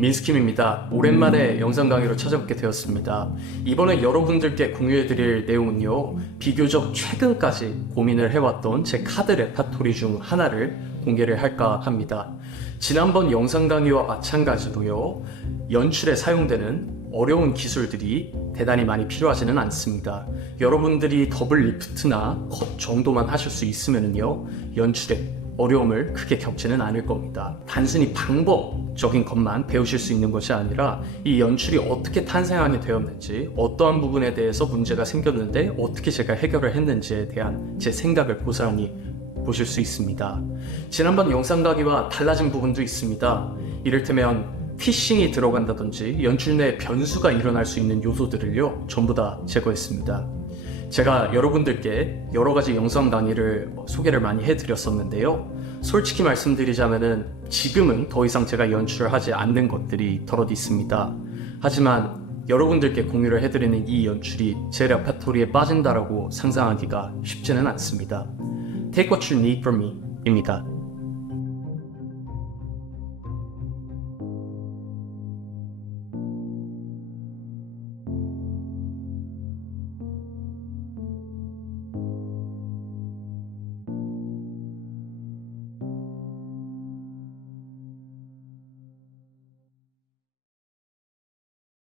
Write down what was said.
민스킴입니다. 오랜만에 영상 강의로 찾아뵙게 되었습니다. 이번에 여러분들께 공유해드릴 내용은요, 비교적 최근까지 고민을 해왔던 제 카드 레파토리 중 하나를 공개를 할까 합니다. 지난번 영상 강의와 마찬가지로요, 연출에 사용되는 어려운 기술들이 대단히 많이 필요하지는 않습니다. 여러분들이 더블 리프트나 컷 정도만 하실 수 있으면요, 연출에 어려움을 크게 겪지는 않을 겁니다. 단순히 방법적인 것만 배우실 수 있는 것이 아니라 이 연출이 어떻게 탄생하게 되었는지, 어떠한 부분에 대해서 문제가 생겼는데 어떻게 제가 해결을 했는지에 대한 제 생각을 고스란히 보실 수 있습니다. 지난번 영상 강의와 달라진 부분도 있습니다. 이를테면 피싱이 들어간다든지 연출 내 변수가 일어날 수 있는 요소들을요 전부 다 제거했습니다. 제가 여러분들께 여러 가지 영상 강의를 소개를 많이 해드렸었는데요. 솔직히 말씀드리자면은 지금은 더 이상 제가 연출을 하지 않는 것들이 덜어디 있습니다. 하지만 여러분들께 공유를 해드리는 이 연출이 제 레파토리에 빠진다라고 상상하기가 쉽지는 않습니다. Take what you need from me 입니다.